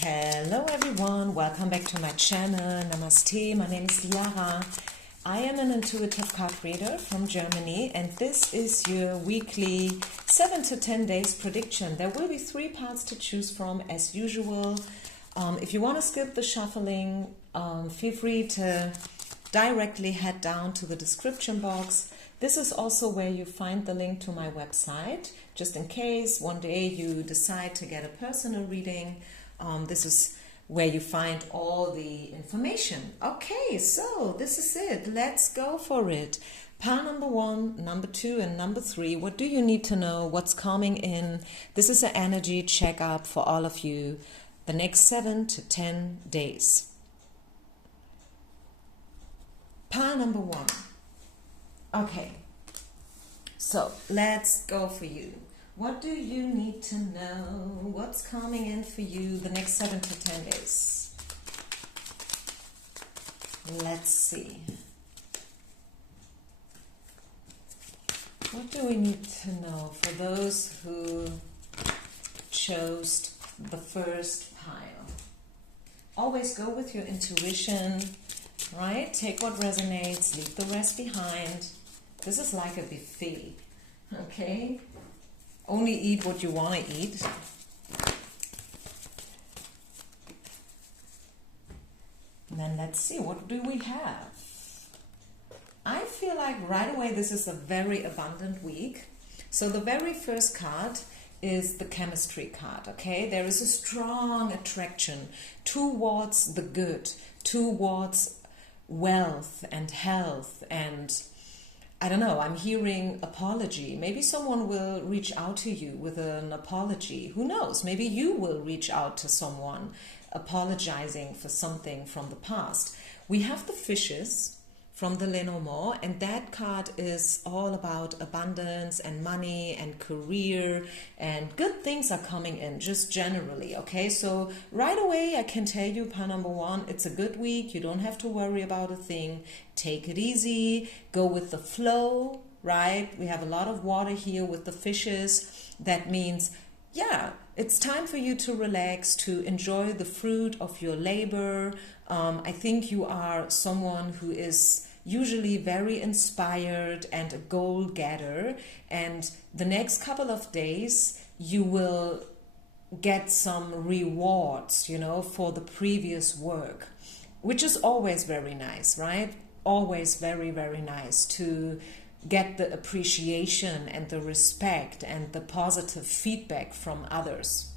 Hello everyone, welcome back to my channel. Namaste, my name is Lara. I am an intuitive card reader from Germany, and this is your weekly 7 to 10 days prediction. There will be 3 parts to choose from as usual. If you want to skip the shuffling, feel free to directly head down to the description box. This is also where you find the link to my website, just in case one day you decide to get a personal reading. This is where you find all the information. Okay, so this is it. Let's go for it. Pile number 1, number 2, and number 3. What do you need to know? What's coming in? This is an energy checkup for all of you the next 7 to 10 days. Pile number 1. Okay, so let's go for you. What do you need to know? What's coming in for you the next 7 to 10 days? Let's see. What do we need to know for those who chose the first pile? Always go with your intuition, right? Take what resonates, leave the rest behind. This is like a buffet, okay? Only eat what you want to eat. And then let's see, what do we have? I feel like right away this is a very abundant week. So the very first card is the chemistry card, okay? There is a strong attraction towards the good, towards wealth and health, and I don't know, I'm hearing apology. Maybe someone will reach out to you with an apology. Who knows? Maybe you will reach out to someone apologizing for something from the past. We have the fishes from the Lenormand, and that card is all about abundance and money and career, and good things are coming in just generally, okay? So right away I can tell you, pile number 1, it's a good week. You don't have to worry about a thing. Take it easy, go with the flow, right? We have a lot of water here with the fishes. That means, yeah, it's time for you to relax, to enjoy the fruit of your labor. I think you are someone who is usually very inspired and a goal getter, and the next couple of days you will get some rewards, you know, for the previous work, which is always very nice, right? Always very, very nice to get the appreciation and the respect and the positive feedback from others.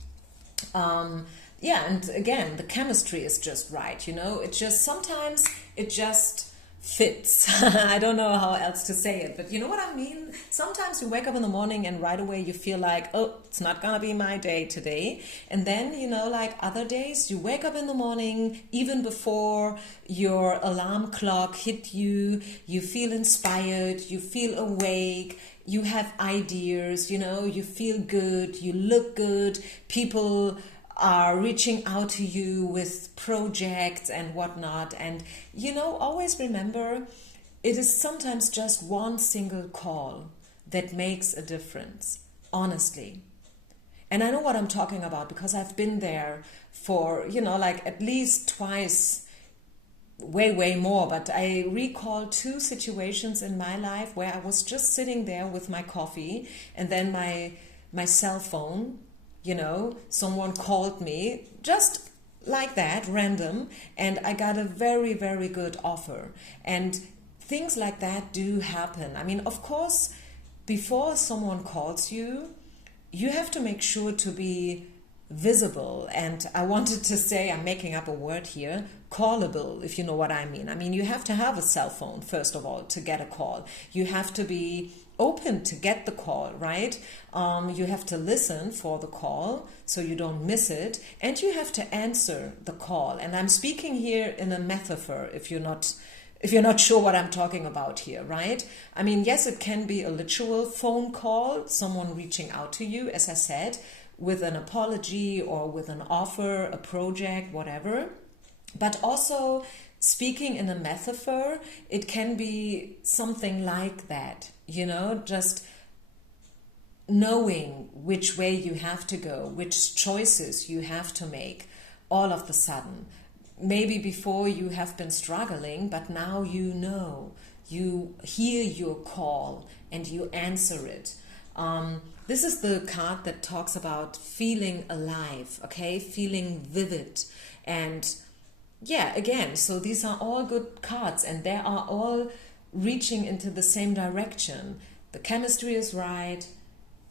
Yeah, and again, the chemistry is just right, you know, it just sometimes it just fits. I don't know how else to say it, but you know what I mean? Sometimes you wake up in the morning and right away you feel like, oh, it's not gonna be my day today. And then, you know, like other days, you wake up in the morning, even before your alarm clock hit you, you feel inspired, you feel awake, you have ideas, you know, you feel good, you look good, people are reaching out to you with projects and whatnot. And you know, always remember, it is sometimes just one single call that makes a difference, honestly. And I know what I'm talking about because I've been there for, you know, like at least twice, way more, but I recall 2 situations in my life where I was just sitting there with my coffee, and then my cell phone, you know, someone called me just like that, random, and I got a very, very good offer. And things like that do happen. I mean, of course, before someone calls you, you have to make sure to be visible. And I wanted to say, I'm making up a word here, callable, if you know what I mean. I mean, you have to have a cell phone, first of all, to get a call. You have to be open to get the call, right? You have to listen for the call so you don't miss it, and you have to answer the call. And I'm speaking here in a metaphor if you're not sure what I'm talking about here, right? I mean, yes, it can be a literal phone call, someone reaching out to you, as I said, with an apology or with an offer, a project, whatever. But also, speaking in a metaphor, it can be something like that, you know, just knowing which way you have to go, which choices you have to make. all of the sudden. Maybe before you have been struggling, but now you know. You hear your call and you answer it. This is the card that talks about feeling alive, okay? Feeling vivid. And yeah, again, so these are all good cards and they are all reaching into the same direction. The chemistry is right.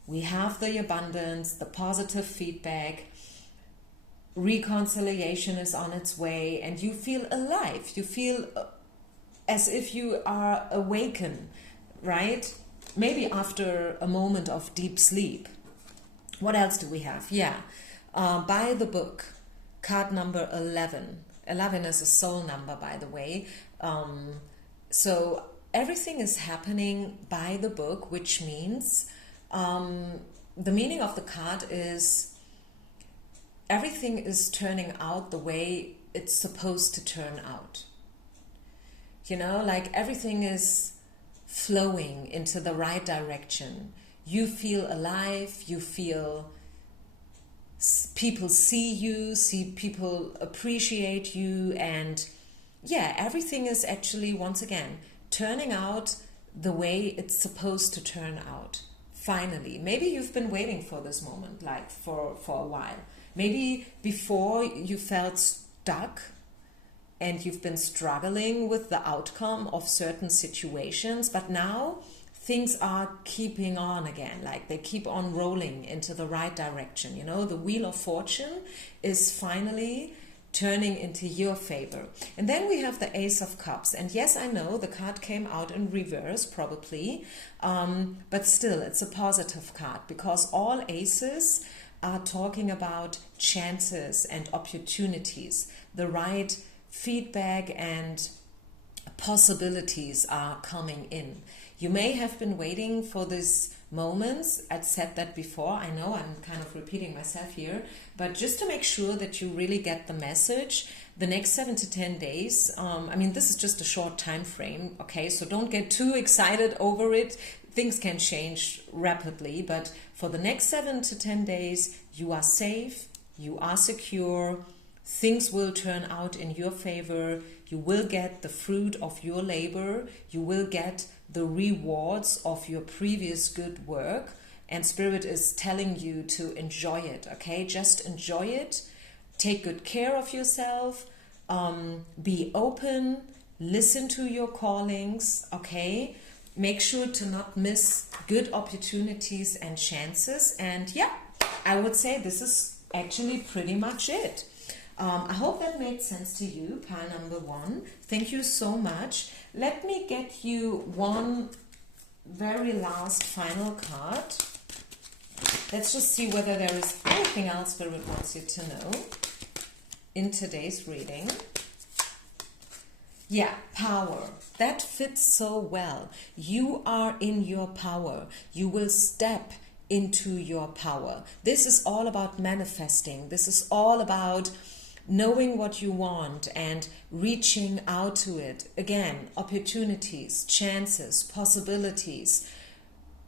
We have the abundance, the positive feedback. Reconciliation is on its way and you feel alive. You feel as if you are awakened, right? Maybe after a moment of deep sleep. What else do we have? Yeah, by the book, card number 11. 11 is a soul number, by the way. So everything is happening by the book, which means the meaning of the card is everything is turning out the way it's supposed to turn out. You know, like everything is flowing into the right direction. You feel alive, you feel people see you, see people appreciate you, and yeah, everything is actually, once again, turning out the way it's supposed to turn out. Finally, maybe you've been waiting for this moment, like for a while. Maybe before you felt stuck and you've been struggling with the outcome of certain situations, but now things are keeping on again, like they keep on rolling into the right direction. You know, the wheel of fortune is finally turning into your favor. And then we have the Ace of Cups. And yes, I know the card came out in reverse probably, but still it's a positive card because all aces are talking about chances and opportunities. The right feedback and possibilities are coming in. You may have been waiting for these moments. I'd said that before. I know I'm kind of repeating myself here, but just to make sure that you really get the message, the next 7 to 10 days, I mean, this is just a short time frame, okay? So don't get too excited over it. Things can change rapidly, but for the next 7 to 10 days, you are safe, you are secure, things will turn out in your favor, you will get the fruit of your labor, you will get the rewards of your previous good work, and Spirit is telling you to enjoy it, okay? Just enjoy it, take good care of yourself, be open, listen to your callings, okay? Make sure to not miss good opportunities and chances. And yeah, I would say this is actually pretty much it. I hope that made sense to you, pile number 1. Thank you so much. Let me get you one very last final card. Let's just see whether there is anything else Spirit wants you to know in today's reading. Yeah, power. That fits so well. You are in your power. You will step into your power. This is all about manifesting. This is all about knowing what you want and reaching out to it. Again, opportunities, chances, possibilities.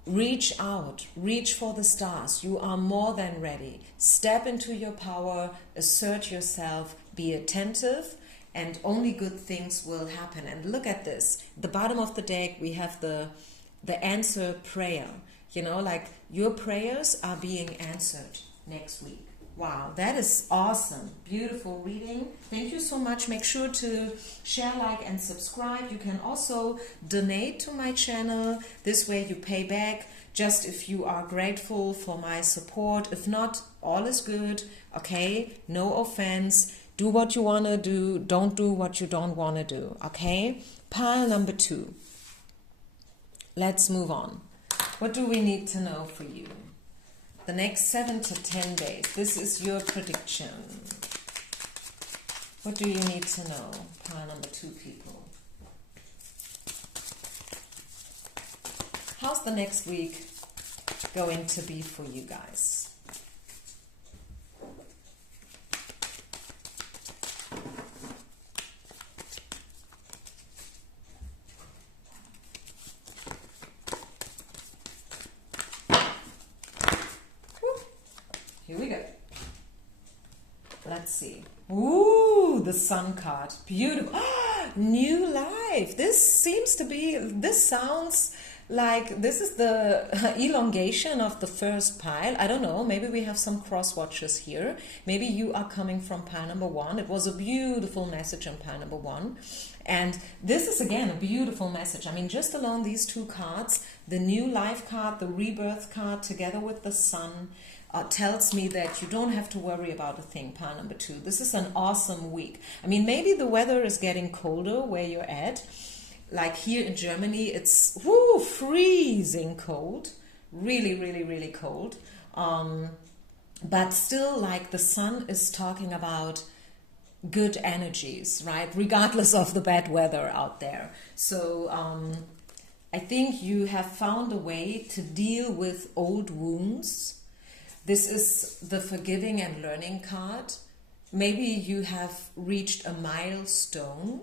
Reach out, reach for the stars. You are more than ready. Step into your power, assert yourself, be attentive, and only good things will happen. And look at this. The bottom of the deck, we have the answer prayer. You know, like your prayers are being answered next week. Wow, that is awesome. Beautiful reading. Thank you so much. Make sure to share, like, and subscribe. You can also donate to my channel. This way you pay back just if you are grateful for my support. If not, all is good. Okay, no offense. Do what you want to do. Don't do what you don't want to do. Okay, pile number 2. Let's move on. What do we need to know for you? The next 7 to 10 days. This is your prediction. What do you need to know? Pile number 2 people. How's the next week going to be for you guys? Here we go. Let's let's see. Ooh, the Sun card. Beautiful. New life. This sounds like this is the elongation of the first pile. I don't know. Maybe we have some cross watchers here. Maybe you are coming from pile number 1. It was a beautiful message in pile number 1. And this is again a beautiful message. I mean, just alone these 2 cards, the new life card, the rebirth card, together with the Sun, tells me that you don't have to worry about a thing, pile number 2. This is an awesome week. I mean, maybe the weather is getting colder where you're at. Like here in Germany, it's freezing cold. Really, really, really cold. But still, like, the Sun is talking about good energies, right? Regardless of the bad weather out there. So I think you have found a way to deal with old wounds. This is the forgiving and learning card. Maybe you have reached a milestone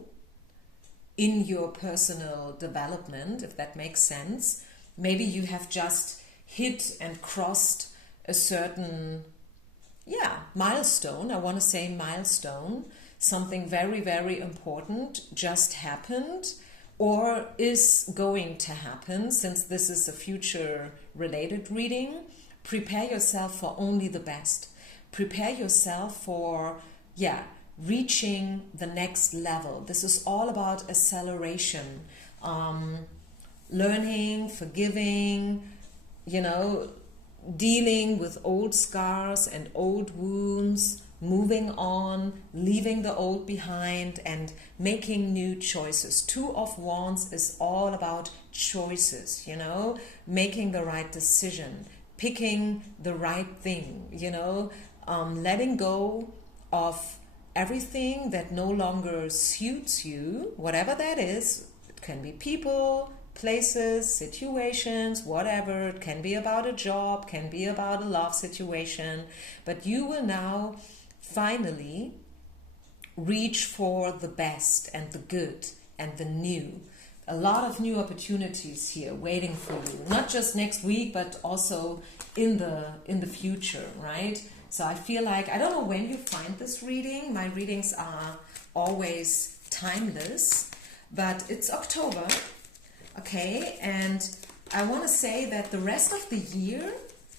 in your personal development, if that makes sense. Maybe you have just hit and crossed a certain milestone. I want to say milestone. Something very, very important just happened or is going to happen. Since this is a future related reading, prepare yourself for only the best. Prepare yourself for reaching the next level. This is all about acceleration, learning, forgiving, dealing with old scars and old wounds, moving on, leaving the old behind, and making new choices. 2 of Wands is all about choices, making the right decision, picking the right thing, letting go of everything that no longer suits you, whatever that is. It can be people, places, situations, whatever. It can be about a job, can be about a love situation, but you will now finally reach for the best and the good and the new. A lot of new opportunities here waiting for you, not just next week, but also in the future, right? So I feel like, I don't know when you find this reading. My readings are always timeless, but it's October. Okay, and I want to say that the rest of the year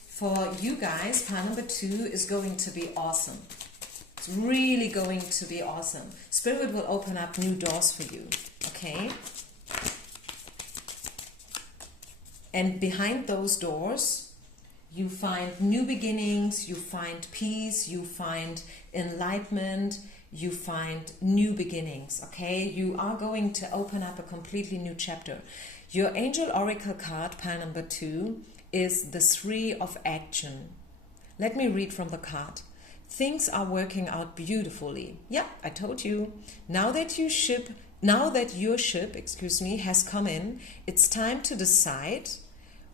for you guys, pile number 2, is going to be awesome. It's really going to be awesome. Spirit will open up new doors for you, okay? And behind those doors, you find new beginnings, you find peace, you find enlightenment, you find new beginnings, okay? You are going to open up a completely new chapter. Your Angel Oracle card, pile number 2, is the 3 of Action. Let me read from the card. Things are working out beautifully. Yeah, I told you. Now that your ship, has come in, it's time to decide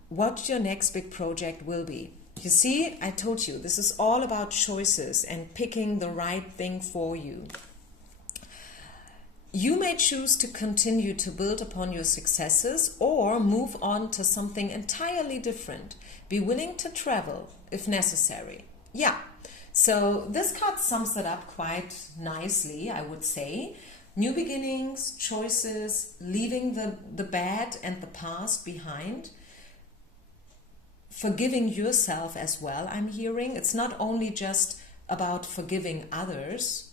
what your next big project will be. You see, I told you, this is all about choices and picking the right thing for you. You may choose to continue to build upon your successes or move on to something entirely different. Be willing to travel if necessary. Yeah, so this card sums it up quite nicely, I would say. New beginnings, choices, leaving the bad and the past behind. Forgiving yourself as well, I'm hearing. It's not only just about forgiving others,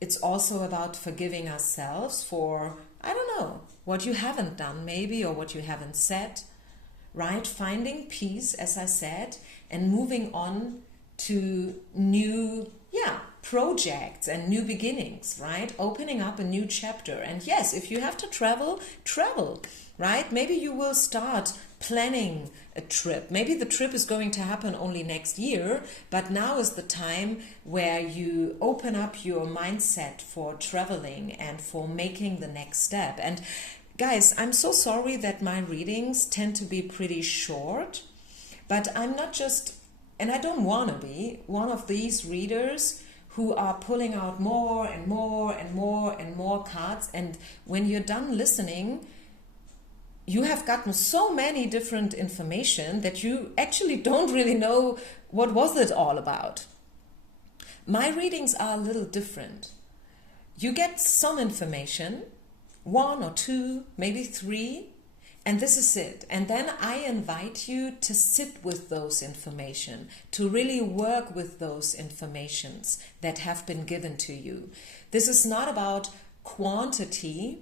it's also about forgiving ourselves for, I don't know, what you haven't done maybe, or what you haven't said, right? Finding peace, as I said, and moving on to new, projects and new beginnings, right? Opening up a new chapter. And yes, if you have to travel, travel, right? Maybe you will start planning a trip. Maybe the trip is going to happen only next year, but now is the time where you open up your mindset for traveling and for making the next step. And guys, I'm so sorry that my readings tend to be pretty short, but I'm not just, and I don't want to be, one of these readers who are pulling out more and more and more and more cards. And when you're done listening, you have gotten so many different information that you actually don't really know what was it all about. My readings are a little different. You get some information, 1 or 2, maybe 3, and this is it. And then I invite you to sit with those information, to really work with those informations that have been given to you. This is not about quantity,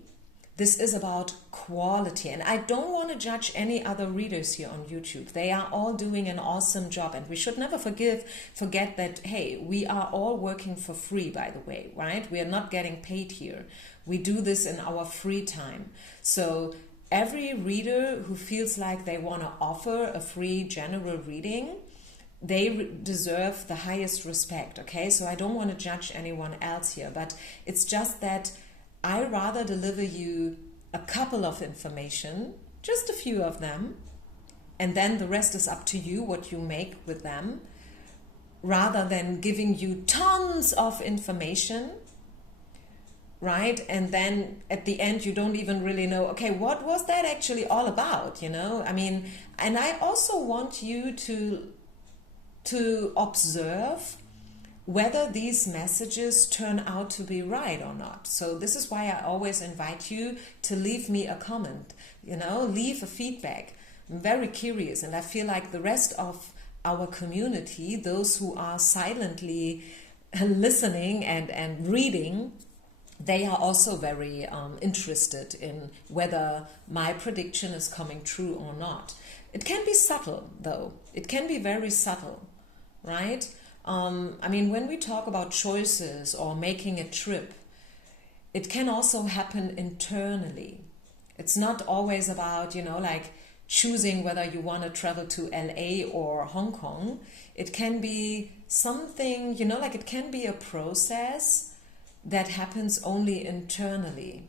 this is about quality. And I don't want to judge any other readers here on YouTube. They are all doing an awesome job, and we should never forget that, hey, we are all working for free, by the way, right? We are not getting paid here. We do this in our free time. So every reader who feels like they want to offer a free general reading, they deserve the highest respect, okay? So I don't want to judge anyone else here, but it's just that I rather deliver you a couple of information, just a few of them, and then the rest is up to you what you make with them, rather than giving you tons of information, right? And then at the end, you don't even really know, okay, what was that actually all about, you know? I mean, and I also want you to observe whether these messages turn out to be right or not. So this is why I always invite you to leave me a comment, you know, leave a feedback. I'm very curious, and I feel like the rest of our community, those who are silently listening and reading, they are also very interested in whether my prediction is coming true or not. It can be subtle, though. It can be very subtle, right? I mean, when we talk about choices or making a trip, it can also happen internally. It's not always about, you know, like choosing whether you want to travel to LA or Hong Kong. It can be something, you know, like it can be a process that happens only internally,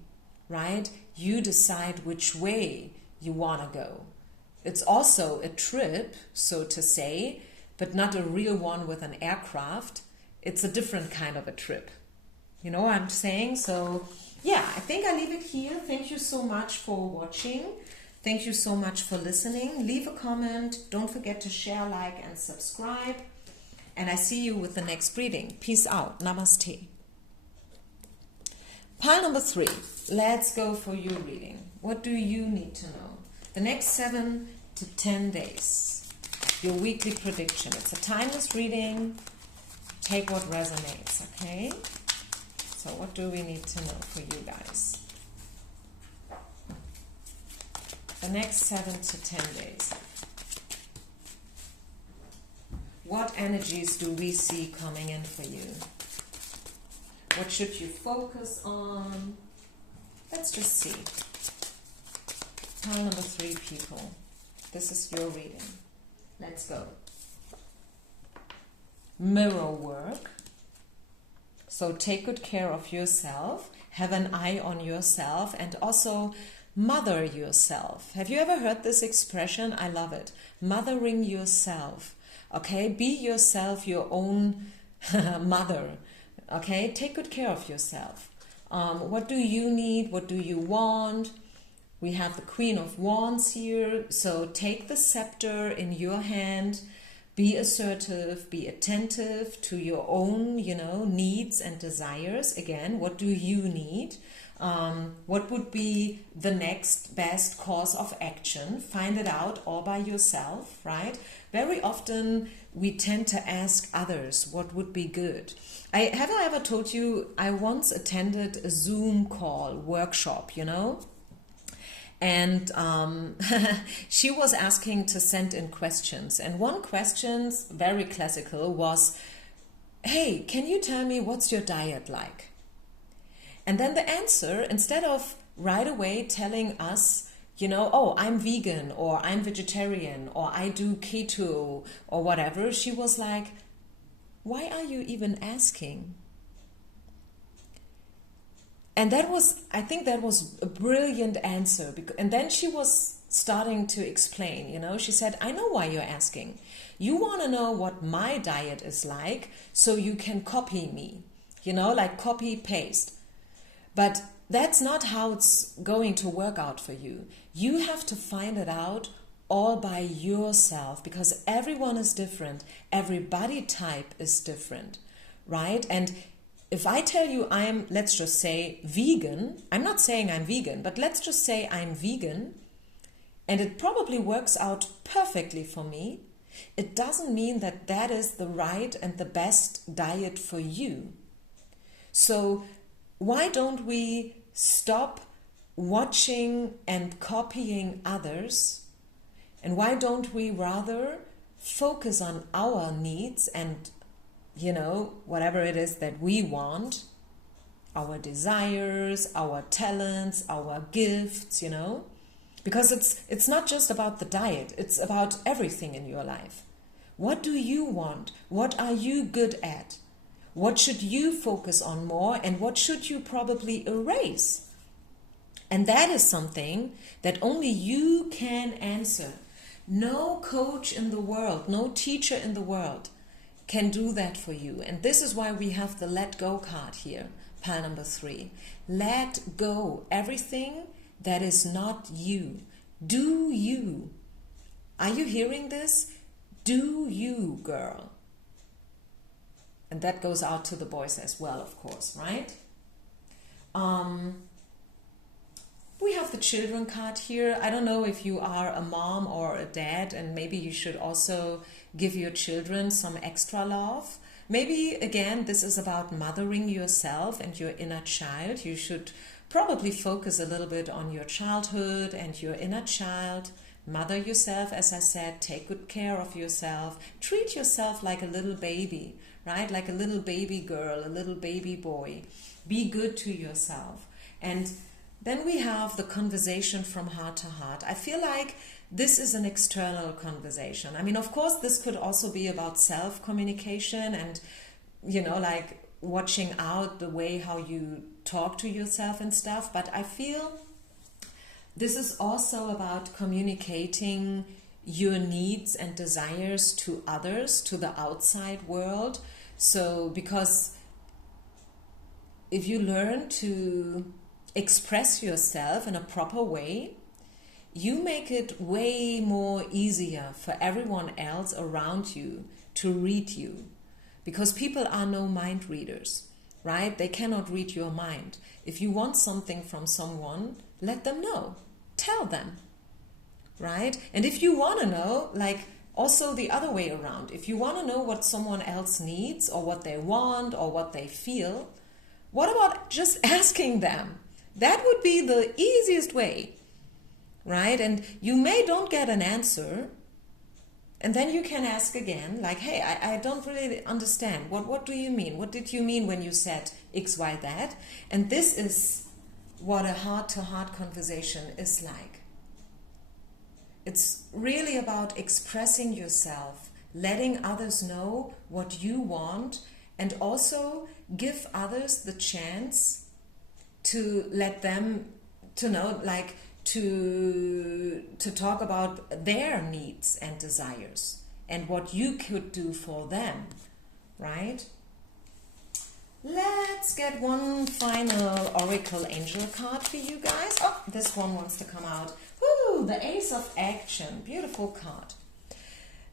right? You decide which way you want to go. It's also a trip, so to say, but not a real one with an aircraft. It's a different kind of a trip. You know what I'm saying? So yeah, I think I leave it here. Thank you so much for watching. Thank you so much for listening. Leave a comment. Don't forget to share, like, and subscribe. And I see you with the next reading. Peace out. Namaste. Pile number 3. Let's go for your reading. What do you need to know? The next 7 to 10 days. Your weekly prediction. It's a timeless reading. Take what resonates, okay? So what do we need to know for you guys? The next 7 to 10 days. What energies do we see coming in for you? What should you focus on? Let's just see. Pile number 3, people. This is your reading. Let's go. Mirror work. So take good care of yourself. Have an eye on yourself, and also mother yourself. Have you ever heard this expression? I love it. Mothering yourself. Okay, be yourself, your own mother. Okay, take good care of yourself. What do you need? What do you want? We have the Queen of Wands here. So take the scepter in your hand. Be assertive, be attentive to your own, you know, needs and desires. Again, what do you need? What would be the next best course of action? Find it out all by yourself, right? Very often we tend to ask others what would be good. Have I ever told you I once attended a Zoom call workshop, you know? And she was asking to send in questions. And one question, very classical, was, hey, can you tell me what's your diet like? And then the answer, instead of right away telling us, you know, oh, I'm vegan, or I'm vegetarian, or I do keto, or whatever, she was like, why are you even asking? And that was, I think that was a brilliant answer. And then she was starting to explain, you know, she said, I know why you're asking. You want to know what my diet is like so you can copy me, you know, like copy paste. But that's not how it's going to work out for you. You have to find it out all by yourself, because everyone is different. Every body type is different, right? And if I tell you I'm, let's just say, vegan, I'm not saying I'm vegan, but let's just say I'm vegan, and it probably works out perfectly for me, it doesn't mean that that is the right and the best diet for you. So why don't we stop watching and copying others, and why don't we rather focus on our needs and, you know, whatever it is that we want, our desires, our talents, our gifts, you know? Because it's not just about the diet, it's about everything in your life. What do you want? What are you good at? What should you focus on more, and what should you probably erase? And that is something that only you can answer. No coach in the world, no teacher in the world can do that for you. And this is why we have the let go card here, pile number 3. Let go everything that is not you. Do you. Are you hearing this? Do you, girl. And that goes out to the boys as well, of course, right? We have the children card here. I don't know if you are a mom or a dad, and maybe you should also give your children some extra love. Maybe, again, this is about mothering yourself and your inner child. You should probably focus a little bit on your childhood and your inner child. Mother yourself, as I said, take good care of yourself. Treat yourself like a little baby, right? Like a little baby girl, a little baby boy. Be good to yourself. And then we have the conversation from heart to heart. I feel like this is an external conversation. I mean, of course, this could also be about self-communication and, you know, like watching out the way how you talk to yourself and stuff. But I feel this is also about communicating your needs and desires to others, to the outside world. So, because if you learn to express yourself in a proper way, you make it way more easier for everyone else around you to read you. Because people are no mind readers, right? They cannot read your mind. If you want something from someone, let them know. Tell them, right? And if you want to know, like also the other way around, if you want to know what someone else needs or what they want or what they feel, what about just asking them? That would be the easiest way, right? And you may don't get an answer, and then you can ask again, like, hey, I don't really understand. What do you mean? What did you mean when you said X, Y, that? And this is what a heart-to-heart conversation is like. It's really about expressing yourself, letting others know what you want, and also give others the chance to let them to know, like, to talk about their needs and desires and what you could do for them, right? Let's get one final Oracle Angel card for you guys. Oh, this one wants to come out. Woo, the Ace of Action. Beautiful card.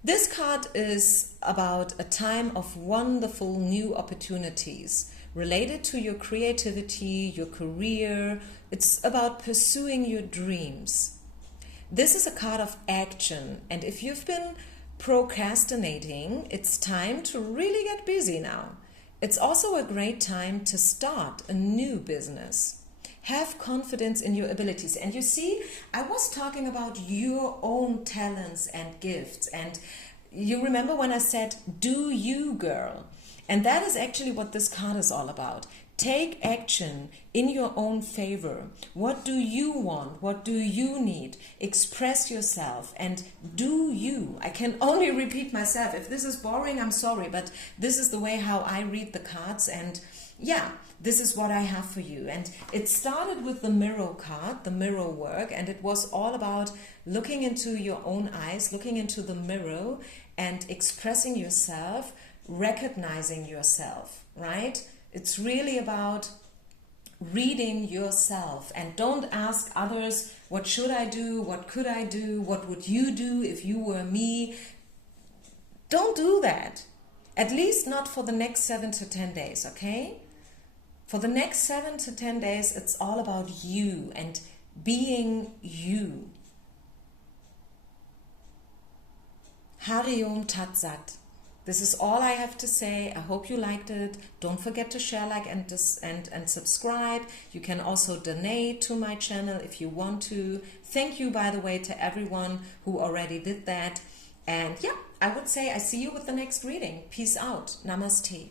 This card is about a time of wonderful new opportunities related to your creativity, your career. It's about pursuing your dreams. This is a card of action, and if you've been procrastinating, it's time to really get busy now. It's also a great time to start a new business. Have confidence in your abilities. And you see, I was talking about your own talents and gifts, and you remember when I said, do you, girl? And that is actually what this card is all about. Take action in your own favor. What do you want? What do you need? Express yourself and do you. I can only repeat myself. If this is boring, I'm sorry, but this is the way how I read the cards, and yeah, this is what I have for you. And it started with the mirror card, the mirror work, and it was all about looking into your own eyes, looking into the mirror and expressing yourself, recognizing yourself, right? It's really about reading yourself, and don't ask others, what should I do? What could I do? What would you do if you were me? Don't do that. At least not for the next 7 to 10 days, okay? For the next 7 to 10 days, it's all about you and being you. Hari Om Tat Sat. This is all I have to say. I hope you liked it. Don't forget to share, like, and subscribe. You can also donate to my channel if you want to. Thank you, by the way, to everyone who already did that. And yeah, I would say I see you with the next reading. Peace out. Namaste.